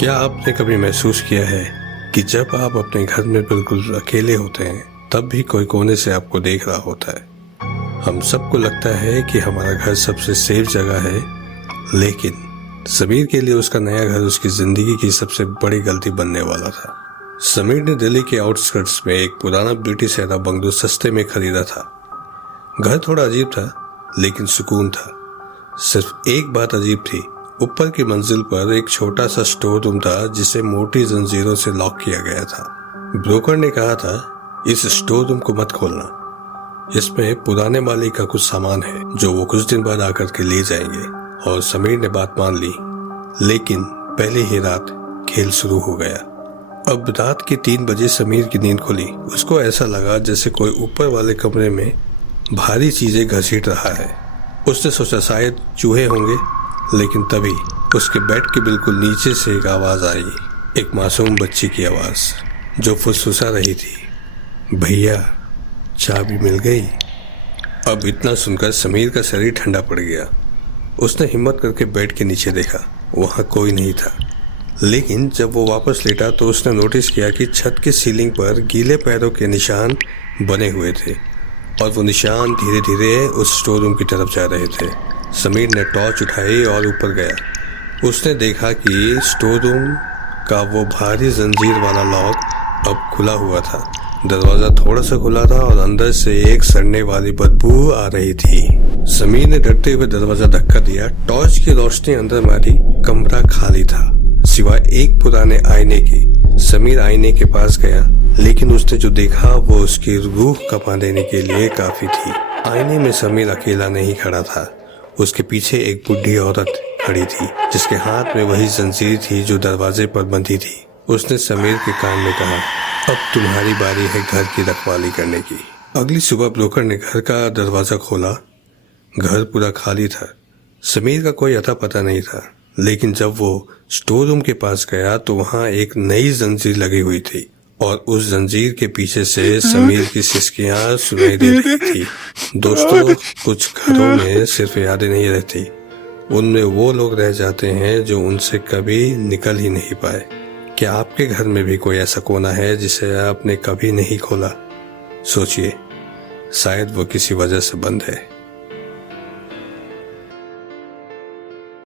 क्या आपने कभी महसूस किया है कि जब आप अपने घर में बिल्कुल अकेले होते हैं तब भी कोई कोने से आपको देख रहा होता है। हम सबको लगता है कि हमारा घर सबसे सेफ जगह है, लेकिन समीर के लिए उसका नया घर उसकी जिंदगी की सबसे बड़ी गलती बनने वाला था। समीर ने दिल्ली के आउटस्कर्ट्स में एक पुराना ब्रिटिश एरा बंगलो सस्ते में खरीदा था। घर थोड़ा अजीब था, लेकिन सुकून था। सिर्फ एक बात अजीब थी, ऊपर की मंजिल पर एक छोटा सा स्टोर रूम था जिसे मोटी जंजीरों से लॉक किया गया था। ब्रोकर ने कहा था, इस स्टोर रूम को मत खोलना, इसमें पुराने मालिक का कुछ सामान है जो वो कुछ दिन बाद आकर के ले जाएंगे। और समीर ने बात मान ली, लेकिन पहले ही रात खेल शुरू हो गया। अब रात के 3 बजे समीर की नींद खुली। उसको ऐसा लगा जैसे कोई ऊपर वाले कमरे में भारी चीजें घसीट रहा है। उसने सोचा शायद चूहे होंगे, लेकिन तभी उसके बेड के बिल्कुल नीचे से एक आवाज आई, एक मासूम बच्ची की आवाज जो फुसफुसा रही थी, भैया चाबी मिल गई। अब इतना सुनकर समीर का शरीर ठंडा पड़ गया। उसने हिम्मत करके बेड के नीचे देखा, वहां कोई नहीं था। लेकिन जब वो वापस लेटा तो उसने नोटिस किया कि छत के सीलिंग पर गीले पैरों के निशान बने हुए थे और वो निशान धीरे धीरे उस स्टोर रूम की तरफ जा रहे थे। समीर ने टॉर्च उठाई और ऊपर गया। उसने देखा कि स्टोर रूम का वो भारी जंजीर वाला लॉक अब खुला हुआ था। दरवाजा थोड़ा सा खुला था और अंदर से एक सड़ने वाली बदबू आ रही थी। समीर ने डरते हुए दरवाजा धक्का दिया। टॉर्च की रोशनी अंदर मारी। कमरा खाली था, सिवाय एक पुराने आईने के। समीर आईने के पास गया, लेकिन उसने जो देखा वो उसकी रूह कपा देने के लिए काफी थी। आईने में समीर अकेला नहीं खड़ा था, उसके पीछे एक बुढ़ी औरत खड़ी थी जिसके हाथ में वही जंजीर थी जो दरवाजे पर बंधी थी। उसने समीर के कान में कहा, अब तुम्हारी बारी है घर की रखवाली करने की। अगली सुबह ब्रोकर ने घर का दरवाजा खोला। घर पूरा खाली था। समीर का कोई अता पता नहीं था, लेकिन जब वो स्टोर रूम के पास गया तो वहां एक नई जंजीर लगी हुई थी और उस जंजीर के पीछे से समीर की सिसकियां सुनाई दे रही थी। दोस्तों, कुछ घरों में सिर्फ यादें नहीं रहती, उनमें वो लोग रह जाते हैं जो उनसे कभी निकल ही नहीं पाए। क्या आपके घर में भी कोई ऐसा कोना है जिसे आपने कभी नहीं खोला? सोचिए, शायद वो किसी वजह से बंद है।